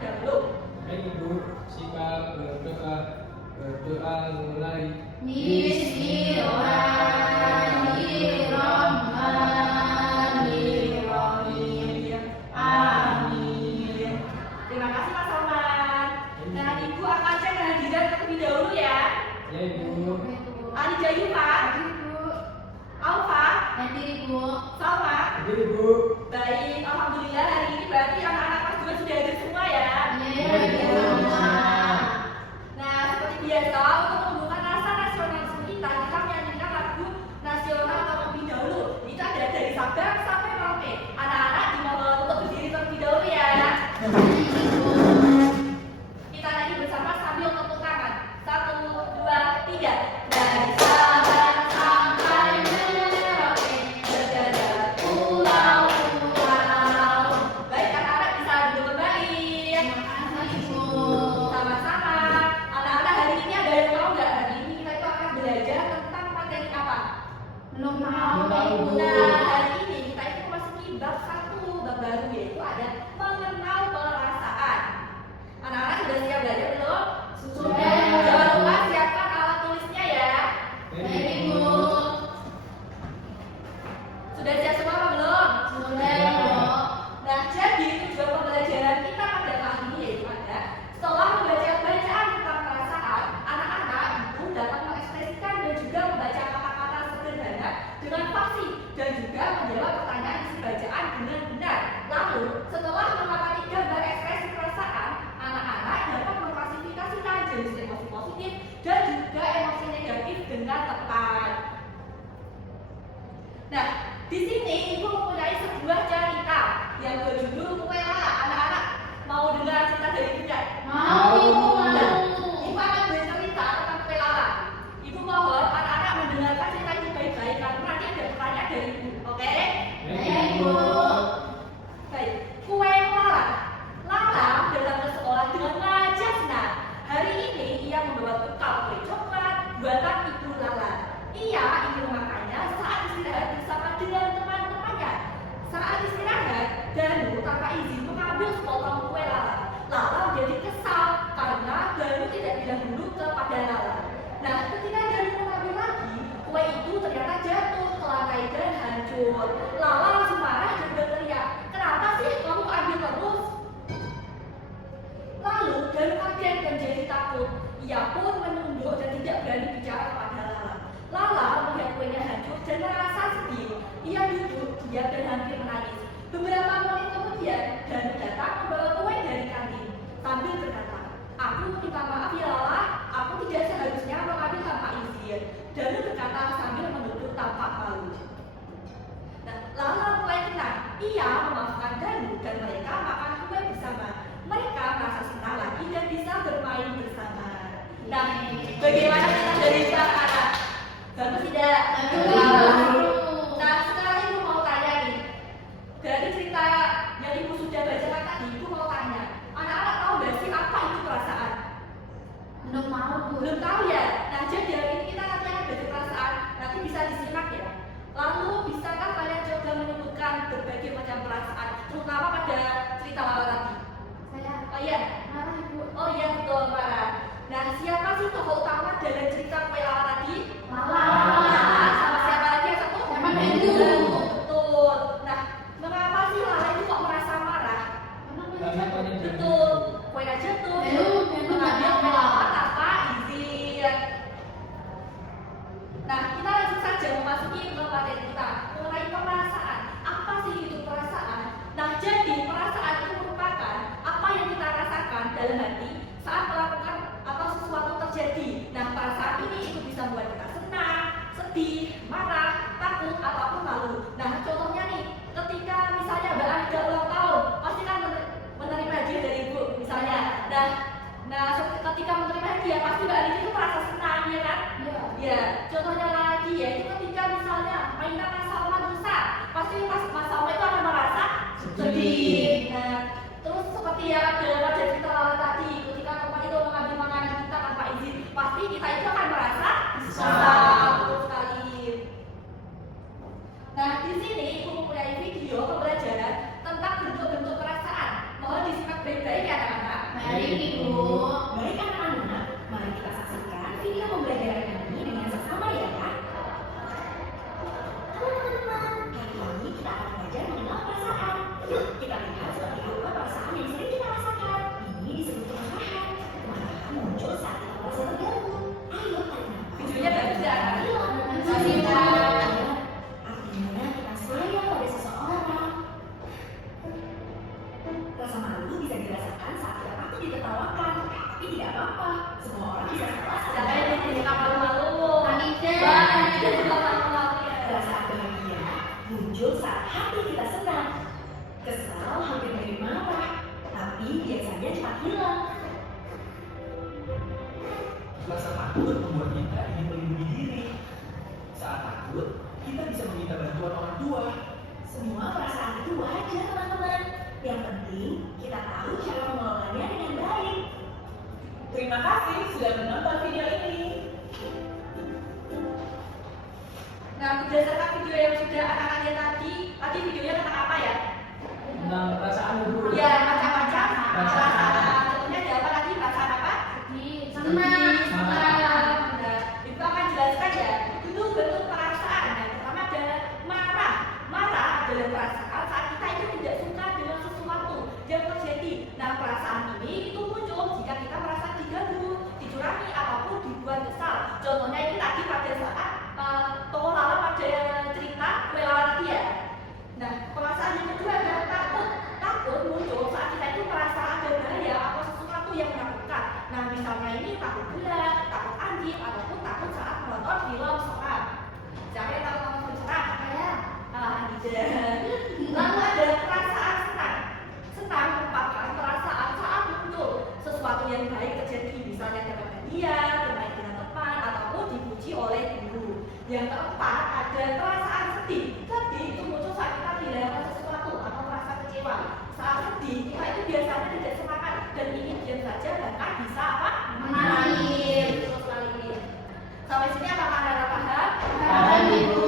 terdahulu. Baik Ibu, sikap berdoa mulai. Bismillahirrahmanirrahim. Amin. Terima kasih Mas Salman. Nah, Ibu akan cek kehadiran terlebih dahulu ya. Ya Ibu. Alija Yufa, Alfa, Salma. Hadir Ibu. Baik, alhamdulillah hari ini berarti anak-anak kelas 2 sudah hadir semua ya. Nah, seperti biasa untuk menumbuhkan rasa nasionalisme kita menyanyikan lagu nasional terlebih dahulu. Itu ada dari Sabang sampai Merauke. Anak-anak dimohon untuk berdiri terlebih dahulu ya. Kita nyanyi bersama sambil tepuk tangan. 1, 2, 3. Dari Sabang sampai Merauke, berjajar pulau-pulau. Baik, anak-anak bisa duduk kembali. Sama-sama. Anak-anak hari ini ada yang tahu nggak? Hari ini kita itu akan belajar tentang materi apa? Nah, hari ini kita itu memasuki bab 1, bab baru, yaitu ada mengenal perasaan. Anak-anak sudah siap belajar belum? Jangan lupa siapkan alat tulisnya ya. Sudah siap semua apa belum? Nah, jadi tujuan pembelajaran kita pada kali ini yaitu ada setelah membaca bacaan tentang perasaan, anak-anak itu dapat mengekspresikan dan juga membaca kata-kata sederhana dengan fasih dan juga menjawab pertanyaan isi bacaan dengan benar. Lalu, setelah mengamati gambar ekspresi perasaan, anak-anak dapat mengklasifikasikan jenis emosi positif dan juga emosi negatif dengan tepat. Nah, di sini Ibu mempunyai sebuah cerita yang berjudul Kue Lala. Anak-anak mau dengar cerita dari Ibu nggak? Nah, Ibu akan bercerita tentang Kue Lala. Ibu mohon anak-anak mendengarkan cerita ini baik-baik karena nanti ada pertanyaan dari Ibu. Oke? Baik. Kue Lala. Lala datang ke sekolah dengan wajah senang. Hari ini ia membawa bekal kue coklat buatan Ibu Lala. Ia ingin memakannya saat istirahat bersama dengan teman-temannya. Saat istirahat, Danu tanpa izin mengambil sepotong kue Lala. Lala menjadi kesal karena Danu tidak bilang dulu kepada Lala. Nah, ketika Danu mengambil lagi, kue itu ternyata jatuh ke lantai dan hancur. Lala langsung marah dan berteriak, "Kenapa sih kamu ambil terus?" Lalu Danu kaget dan jadi takut. Ia pun menunduk dan tidak berani bicara kepada Lala. Lala melihat kuenya hancur dan merasa sedih. Ia duduk, diam dan hampir menangis. Beberapa menit kemudian, Danu datang membawa kue dari kantin sambil berkata, "Aku minta maaf ya Lala, aku tidak seharusnya mengambil tanpa izin." Danu berkata sambil menunduk tampak malu. Nah, Lala mulai tenang. Ia memaafkan Danu dan mereka makan kue bersama. Mereka merasa senang lagi dan bisa bermain bersama. Nah, bagaimana cerita dari anak-anak? Bagus tidak? Nah, sekarang Ibu mau tanya nih. Dari cerita yang Ibu sudah bacakan tadi, Ibu mau tanya, anak-anak tahu nggak sih apa itu perasaan? Belum tahu ya? Nah, jadi hari ini kita nanti akan belajar perasaan. Nanti bisa disimak ya. Lalu, bisakah kalian coba menyebutkan berbagai macam perasaan, terutama pada cerita Lala tadi? Oh iya? Oh iya, betul, marah. Nah, siapa sih tokoh utama dalam cerita kue Lala tadi? Nah, sama siapa lagi yang satu? Betul. Nah, mengapa sih Lala itu kok merasa marah? Betul. Kuenya jatuh. Mengambil kue Lala tanpa izin. Nah, kita langsung saja memasuki ke materi kita mengenai perasaan. Apa sih itu perasaan? Nah, jadi perasaan itu merupakan apa yang kita rasakan dalam hati saat melakukan atau sesuatu terjadi. Nah, perasaan ini itu bisa membuat kita senang, sedih, marah, takut, ataupun malu. Nah, contohnya nih, ketika misalnya Mbak Anda ulang tahun, pasti kan menerima hadiah dari Ibu, misalnya. Nah, ketika menerima hadiah, pasti Mbak Anda itu merasa senang, ya kan? Ya, contohnya lagi ya, itu ketika misalnya mainan Mas Salma rusak, pasti Mas Salma itu akan merasa sedih. Nah, terus seperti yang dalam cerita Lala tadi, ketika teman itu mengambil makanan kita tanpa izin, pasti kita itu akan merasa kesal. Betul sekali. Nah, di sini Ibu mempunyai video pembelajaran tentang bentuk-bentuk perasaan. Mohon disimak baik-baik ya anak-anak. Baik, Ibu. Baik anak-anak, mari kita saksikan video pembelajaran ini dengan sesama ya. Halo teman-teman, kali ini kita akan belajar mengenal perasaan. Yuk kita lihat seperti apa perasaan yang sering kita rasakan. Ini disebut kemarahan. Kemarahan muncul saat kita merasa terganggu. Ayo tarik nafas. Videonya bagus ya, anak-anak. Kasih Pak. Artinya kita sayang pada seseorang. Rasa malu bisa dirasakan saat kita takut ditertawakan, tapi tidak apa-apa. Semua orang bisa salah. Siapa yang suka malu-malu? Anissa. Wah, Anissa suka malu-malu ya. Perasaan bahagia muncul saat hati kita senang. Kesal hampir mirip marah, tapi biasanya cepat hilang. Rasa takut membuat kita ingin melindungi diri. Saat takut, kita bisa meminta bantuan orang tua. Semua perasaan itu wajar teman-teman. Yang penting kita tahu cara mengelolanya dengan baik. Terima kasih sudah menonton video ini. Nah, berdasarkan video yang sudah anak-anak lihat tadi videonya tentang apa ya? Tentang perasaan, Ibu. Ya, macam-macam Perasaan. perasaan. Contohnya ada apa tadi? Perasaan apa? Senang. Nah, itu akan jelaskan ya. Itu bentuk perasaan. Nah, pertama ada marah. Marah adalah perasaan saat kita itu tidak suka dengan sesuatu yang terjadi. Nah, perasaan ini itu muncul jika kita merasa diganggu, dicurangi, ataupun dibuat kesal. Contohnya ini tadi pada saat tokoh Lala pada cerita kue Lala tadi ya. Nah, perasaan yang kedua adalah takut. Takut muncul saat kita itu merasa ada bahaya atau sesuatu yang menakutkan. Nah, misalnya ini takut gelap, takut anjing, ataupun takut saat menonton film seram. Siapa yang takut nonton film seram? Saya. Tidak. Lalu ada perasaan senang. Senang merupakan perasaan saat muncul sesuatu yang baik terjadi, misalnya dapat hadiah, bermain dengan teman, ataupun dipuji oleh guru. Yang keempat ada perasaan sedih. Sedih itu muncul saat kita kehilangan sesuatu atau merasa kecewa. Saat sedih kita itu biasanya tidak semangat dan ingin diam saja, bahkan bisa apa? Menangis. Betul sekali ini. Sampai sini apakah anda paham? Paham, Ibu.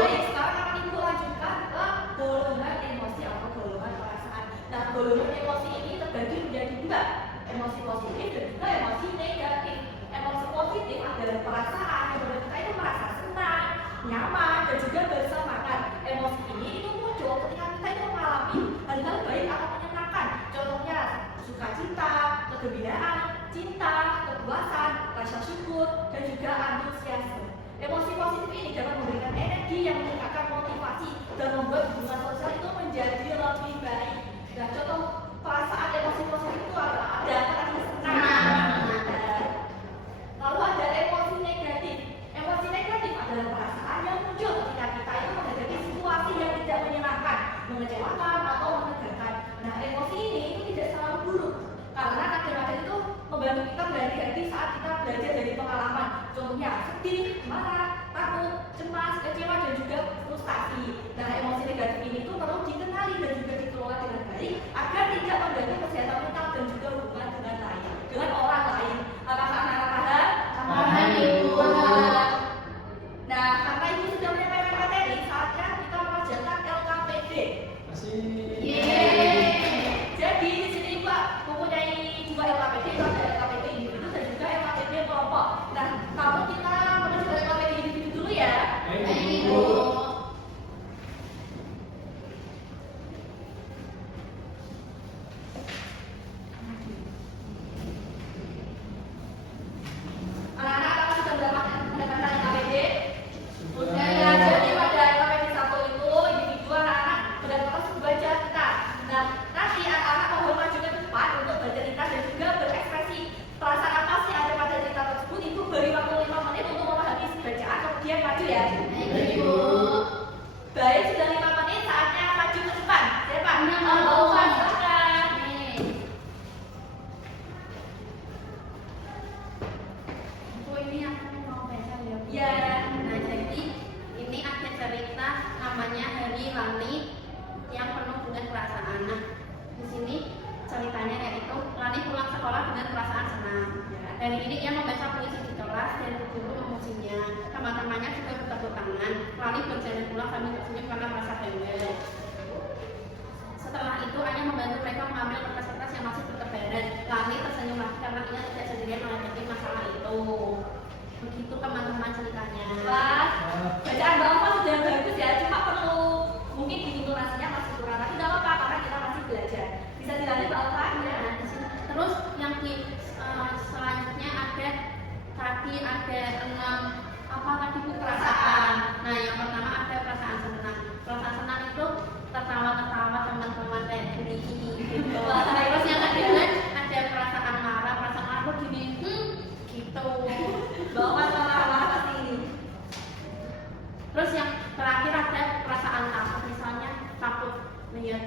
Baik, sekarang akan Ibu lanjutkan ke golongan emosi atau golongan perasaan. Nah, golongan emosi ini terbagi menjadi dua, emosi positif dan juga emosi negatif. Emosi positif adalah perasaan yang membuat kita itu merasa senang, nyaman, dan juga bersemangat. Emosi ini itu muncul ketika kita itu mengalami hal-hal baik atau menyenangkan. Contohnya sukacita, kegembiraan, cinta, kepuasan, rasa syukur, dan juga antusiasme. Emosi positif ini dapat memberikan energi yang meningkatkan motivasi dan membuat hubungan sosial itu menjadi lebih baik. Nah, contoh perasaan emosi positif itu ada tadi senang. Lalu ada emosi negatif. Emosi negatif adalah perasaan yang muncul ketika kita itu menghadapi situasi yang tidak menyenangkan, mengecewakan atau menegangkan. Nah, emosi ini itu tidak selalu buruk karena kadang-kadang itu membantu kita berhati-hati saat kita belajar dari pengalaman. Contohnya sedih, marah, takut, cemas, kecewa, dan juga frustasi. Nah, emosi negatif ini tuh perlu dikenali dan juga dikelola dengan baik agar tidak mengganggu kesehatan mental dan juga hubungan dengan orang lain. Apakah anak-anak paham? Paham, Ibu. Nah, karena Ibu sudah menyampaikan materi, saatnya kita mengerjakan LKPD. Masih. Jadi di sini Ibu mempunyai dua LKPD, itu ada LKPD individu dan juga LKPD kelompok. Nah, kalau kita mengerjakan LKPD individu dulu ya. Baik, Baik, Ibu. Ibu. Anak-anak apakah sudah mendapatkan LKPD? Sudah. Ya, jadi pada LKPD 1 itu individu anak-anak mendapatkan sebuah cerita. Nah, nanti anak-anak mohon maju ke depan untuk bercerita dan juga berekspresi perasaan apa sih ada pada cerita tersebut. Ibu beri waktu 5 menit untuk memahami bacaan, kemudian maju ya. Baik, Ibu. Baik, sudah 5 menit, saatnya maju ke depan. Siapa? Nah, Alfa, silakan. Ini aku mau baca ya. Ya. Nah, jadi ini ada cerita namanya Hari Langit yang penuh dengan perasaan. Nah, di sini ceritanya yaitu Lani pulang sekolah dengan perasaan senang. Hari ini dia membaca puisi di kelas dan guru memujinya. Teman-temannya juga bertepuk tangan. Lani berjalan pulang sambil tersenyum karena merasa bangga. Setelah itu ayah membantu mereka mengambil kertas-kertas yang masih bertebaran. Lani Begitu teman-teman ceritanya. Wah, bacaan Bapak sudah bagus ya, cuma perlu mungkin intonasinya masih kurang, tapi tidak apa-apa karena kita masih belajar. Bisa dilanjut Bapak ya. Nah, di sini. Terus yang selanjutnya ada tadi ada 6 apa tadi bu perasaan. Nah yang pertama ada perasaan senang. Perasaan senang itu tertawa-tertawa teman-teman kayak gini. Gitu. Terus yang kedua ada perasaan marah. Perasaan marah tuh gini, gitu. Bapak marah-marah pasti ini. Terus yang terakhir ada perasaan takut. Misalnya takut lihat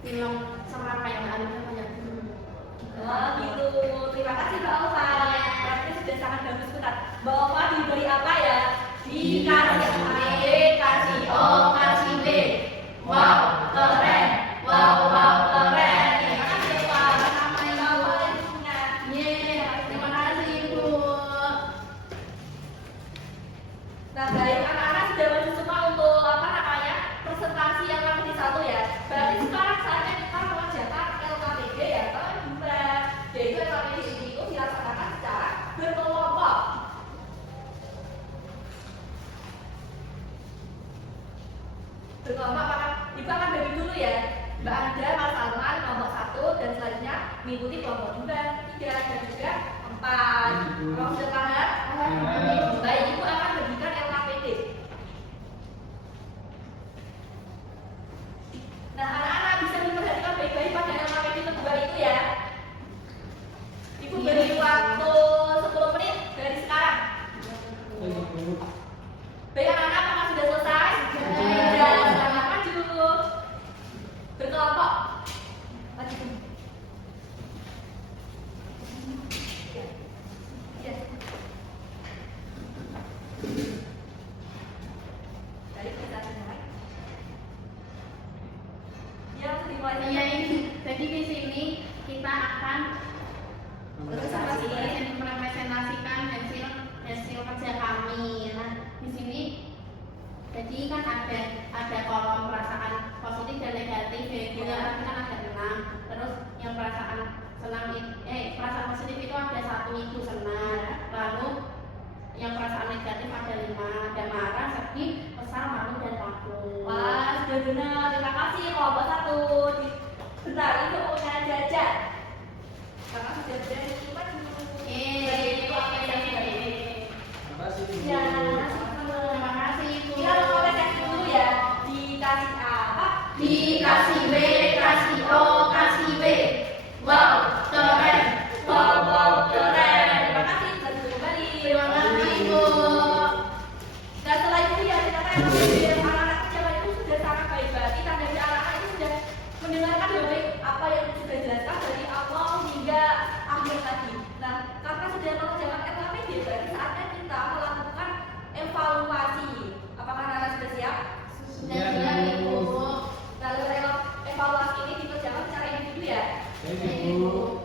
film serem kayak Mbak Alif kayak Oh gitu, terima kasih Mbak Ova. Berarti sudah sangat bagus Ustaz. Mbak Ova diberi apa ya? Dikasih A, kasih O, kasih B. Wow, keren. Wow, keren. Terima kasih Ova. Sama Mbak Ova yang punya. terima kasih Ibu. Nah baik, anak-anak sudah maju semua untuk apa namanya presentasi yang nomor 1 ya. Berarti sekarang saatnya kita mengerjakan LKPD ya, teman-teman. Yaitu LKPD ini itu dilaksanakan secara berkelompok. Berkelompok maka Ibu akan bagi dulu ya. Mbak Anda, Mas Salman kelompok 1 dan selanjutnya mengikuti kelompok 2, 3 dan juga 4. Kalau sudah paham? Baik, Ibu akan bagikan LKPD. Nah, anak-anak bisa diperhatikan baik-baik pada LKPD kedua itu ya. Ibu beri waktu 10 menit dari sekarang. Baik anak-anak, apakah sudah selesai? Sudah, selamat maju. Berkelompok. Maju. Ya. Dari kita mulai. Ya, langsung dimulai saja. Iya ini. Jadi di sini kita akan mempresentasikan hasil kerja kami. Nah di sini jadi kan ada kolom perasaan positif dan negatif. Jadi kan ada 6. Terus yang perasaan senang perasaan positif itu ada 1 itu senang. Lalu yang perasaan negatif ada 5, ada marah, sedih, kesal, malu dan takut. Wah, sudah benar. Terima kasih kelompok 1. Bentar, itu punya jajan. Karena sudah berani maju. Itu apa yang Terima kasih Bu. Ya, sama-sama. Terima kasih Ibu. Kita mau tes dulu ya. Dikasih apa? Dikasih B, kasih O, kasih B. Wow, keren. Wow, keren. Terima kasih. Bisa kembali. Terima kasih Ibu. Dan setelah itu ya ternyata yang anak-anak kecil itu sudah sangat baik. Berarti tanda dari anak-anak itu sudah mendengarkan dengan baik apa yang sudah dijelaskan dari awal hingga akhir tadi. Nah, karena sudah mengerjakan LKPD, berarti saatnya kita melakukan evaluasi. Apakah anak-anak sudah siap? Sudah siap Ibu. Lalu evaluasi ini dikerjakan secara individu ya. Baik Ibu.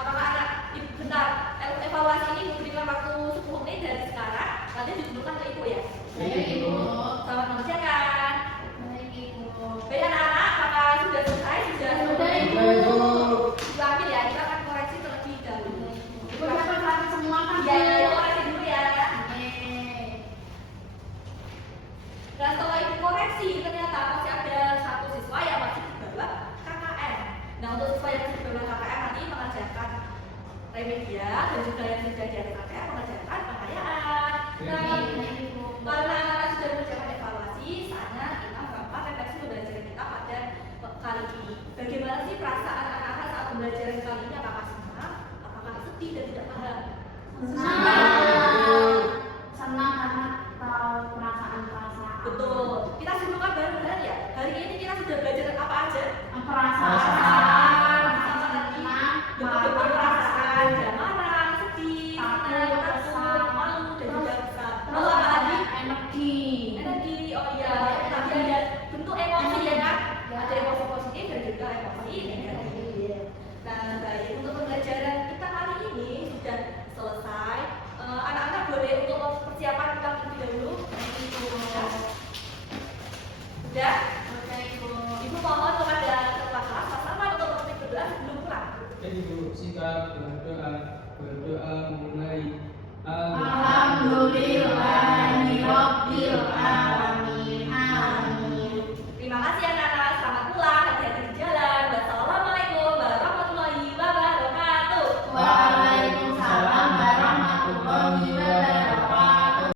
Apakah anak bentar evaluasi ini diberikan waktu 10 menit dari sekarang, nanti ditunjukkan ke Ibu ya. Baik Ibu. Selamat mengerjakan. Baik Ibu. Baik anak-anak, apakah sudah selesai? Sudah Ibu. Ibu ambil ya, kita akan koreksi terlebih dahulu. Ibu dapat semua kan? Iya, koreksi dulu ya. Oke. Dan setelah Ibu koreksi, ternyata masih ada 1 siswa yang masih di bawah KKM. Nah, untuk siswa yang masih di bawah KKM nanti mengerjakan remedial dan juga yang sudah di atas KKM mengerjakan pengayaan. Nah, karena anak-anak sudah mengerjakan evaluasi, saatnya kita melakukan refleksi pembelajaran kita pada kali ini. Bagaimana sih perasaan anak-anak saat pembelajaran kali ini? Apakah senang? Apakah sedih dan tidak paham? Senang karena tahu perasaan-perasaan. Betul. Kita simpulkan bareng-bareng ya. Hari ini kita sudah belajar apa aja? Perasaan. Betul-betul perasaan, marah, sedih, senang, takut, malu, dan juga kesal. Lalu apa lagi? Energi.